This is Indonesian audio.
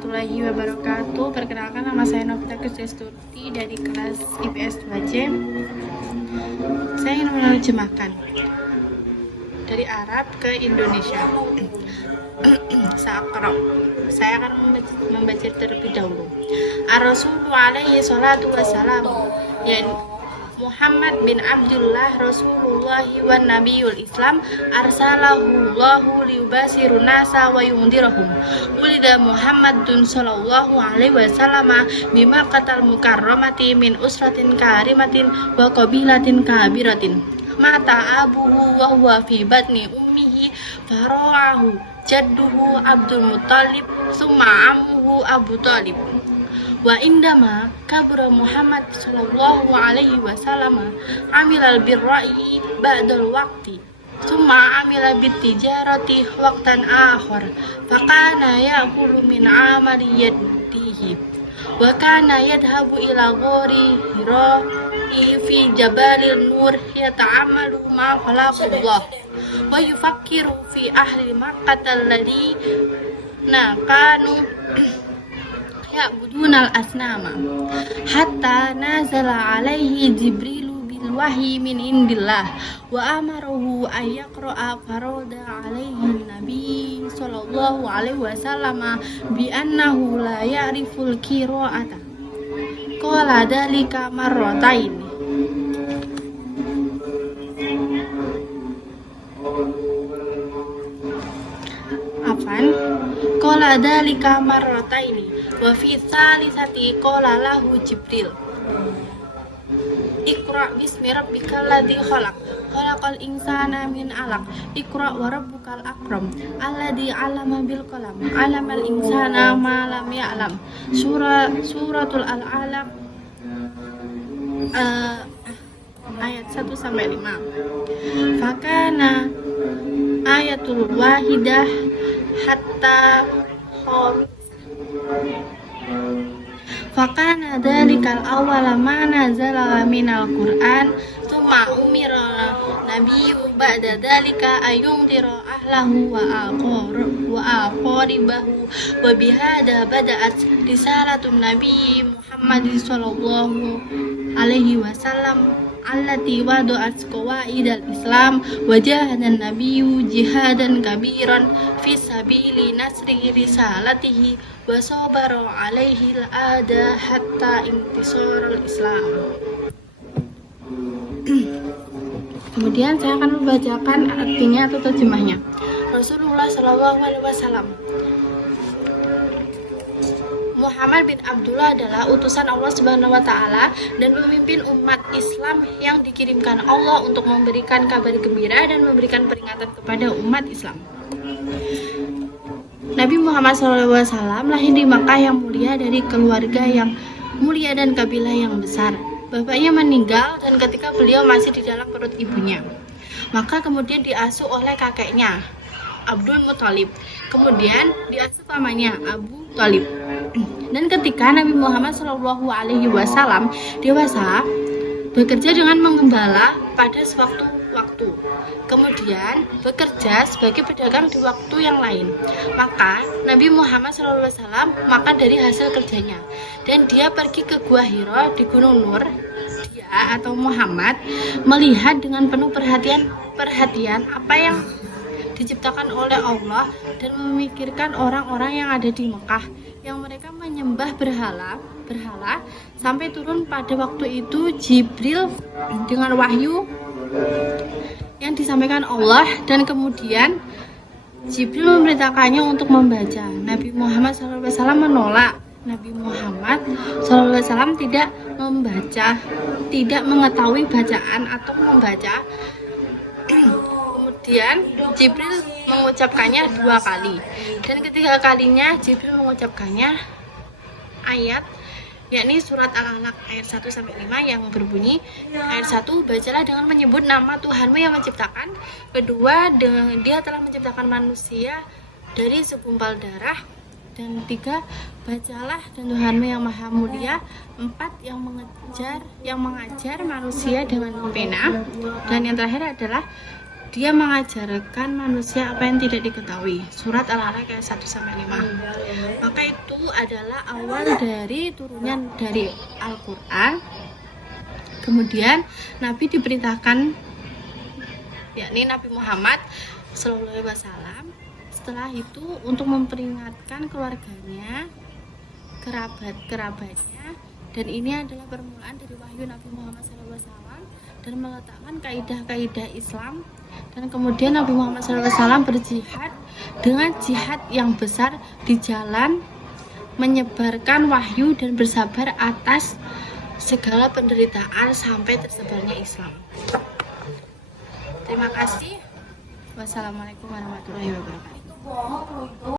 warahmatullahi wabarakatuh. Perkenalkan, nama saya Novita Krisdastuti dari kelas IPS 2C. Saya ingin menerjemahkan dari Arab ke Indonesia. Saya akan membaca terlebih dahulu. Ar-Rasulullah alaihi salatu wassalam, yakni Muhammad bin Abdullah Rasulullah wa Nabiyul Islam, arsalahu Allahu liyubasirun nasa wa yundirahum. Ulida Muhammadun sallallahu alaihi wasallam bima qatal mukarramati min usratin karimatin wa qabilatin kabiratin. Mata abuhu wa huwa fi batni ummihi fara'ahu jadduhu Abdul Muttalib summa ammuhu Abu Talib. Wa indama kabura Muhammad sallallahu alaihi wasallam amilal birra'i ba'dal waqti summa amila bitijarati waqtan akhar faqana ya'kulu min amali yadihi wa kana yadhabu ila ghori hira fi jabalil nur yata'amalu ma khalaqallah wa yufakkiru fi ahli makkah alladhina kanu ya'budunal asnama hatta nazala alaihi Jibrilu bil wahyi min indillah wa amarahu ay yaqra'a farada alaihi nabi sallallahu alaihi wasallam bi annahu la ya'riful qira'ata qala dalika marratain. Qala dalika marrataini wa fi salisati qala lahu Jibril Iqra bismi rabbikal ladzi khalaq khalaqal insana min 'alaq Iqra wa rabbukal akram alladzi 'allama bil qalam 'allamal insana ma lam ya'lam. Suratul Al-Alaq ayat 1 sampai 5. Fakana ayatul wahidah hatta fakana dalikal awala ma nazala minal Qur'an thumma umira nabiyyu ba'da dalika ayumtira ahlahu wa aqaribahu wa bihada bada'at risalatun nabi Muhammad sallallahu alaihi wasallam allati wadu'at qawaidal Islam wa jahadan nabiyyu jihadan kabiran fi sabili nasri risalatihi wa sabara alaihi al-ada hatta intisarul Islam. Kemudian saya akan membacakan artinya atau terjemahnya. Rasulullah sallallahu alaihi wasallam, Muhammad bin Abdullah adalah utusan Allah Subhanahu wa taala dan pemimpin umat Islam yang dikirimkan Allah untuk memberikan kabar gembira dan memberikan peringatan kepada umat Islam. Nabi Muhammad SAW lahir di Makkah yang mulia dari keluarga yang mulia dan kabilah yang besar. Bapaknya meninggal dan ketika beliau masih di dalam perut ibunya, maka kemudian diasuh oleh kakeknya Abdul Muttalib. Kemudian diasuh pamannya Abu Talib. Dan ketika Nabi Muhammad SAW dewasa, bekerja dengan mengembala pada sewaktu waktu, kemudian bekerja sebagai pedagang di waktu yang lain. Maka Nabi Muhammad SAW makan dari hasil kerjanya, dan dia pergi ke Gua Hira di Gunung Nur. Dia atau Muhammad melihat dengan penuh perhatian apa yang diciptakan oleh Allah dan memikirkan orang-orang yang ada di Mekah yang mereka menyembah berhala sampai turun pada waktu itu Jibril dengan wahyu yang disampaikan Allah, dan kemudian Jibril memerintahkannya untuk membaca. Nabi Muhammad SAW menolak. Nabi Muhammad SAW tidak membaca, tidak mengetahui bacaan atau membaca. Kemudian Jibril mengucapkannya 2 kali, dan ketiga kalinya Jibril mengucapkannya ayat, yakni surat Al-Alaq ayat 1 sampai 5 yang berbunyi, ayat 1, bacalah dengan menyebut nama Tuhanmu yang menciptakan. Kedua, dia telah menciptakan manusia dari segumpal darah. Dan 3, bacalah dan Tuhanmu yang maha mulia. 4, yang mengajar manusia dengan pena. Dan yang terakhir adalah dia mengajarkan manusia apa yang tidak diketahui. Surat Al-A'raf ayat 1-5. Maka itu adalah awal dari turunan dari Al-Quran. Kemudian Nabi diperintahkan, yakni Nabi Muhammad SAW, setelah itu untuk memperingatkan keluarganya, kerabat-kerabatnya, dan ini adalah permulaan dari wahyu Nabi Muhammad SAW dan meletakkan kaidah-kaidah Islam. Dan kemudian Nabi Muhammad SAW berjihad dengan jihad yang besar di jalan menyebarkan wahyu dan bersabar atas segala penderitaan sampai tersebarnya Islam. Terima kasih. Wassalamualaikum warahmatullahi wabarakatuh.